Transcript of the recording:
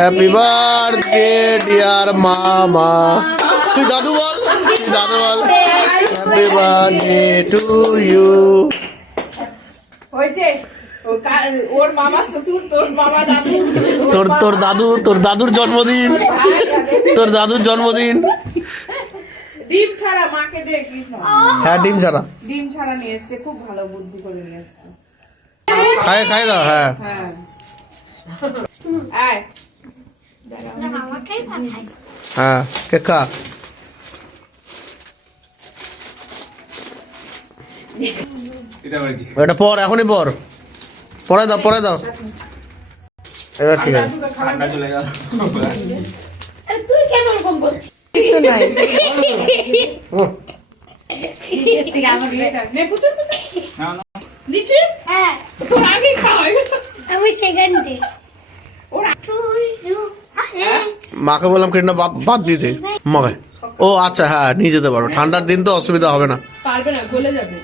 Happy birthday dear মামা। তুই দাদু বল, তুই দাদু বল। Happy birthday to you. ওর মামা শ্বশুর, তোর মামা দাদু, তোর দাদুর জন্মদিন, তোর দাদুর জন্মদিন। ডিম ছাড়া মাকে দে কৃষ্ণ। হ্যাঁ ডিম ছাড়া, ডিম ছাড়া নিয়ে এসছে, খুব ভালো বুদ্ধি করে নিয়ে এসছে। খাই দাও। হ্যাঁ হ্যাঁ আয় হ্যাঁ কেক খা। এটা পর, এখনই পরে দাও। এবার ঠিক আছে। তুই কেন এরকম করছিস? নে পুচু নিচে। হ্যাঁ তোর আগে খাওয়াই। আমি সেকেন্ডে ওরা মাকে বললাম কেন বাদ দিতে মাকে। ও আচ্ছা হ্যাঁ নিয়ে যেতে পারো, ঠান্ডার দিন তো অসুবিধা হবে না। পারবে না, গলে যাবে।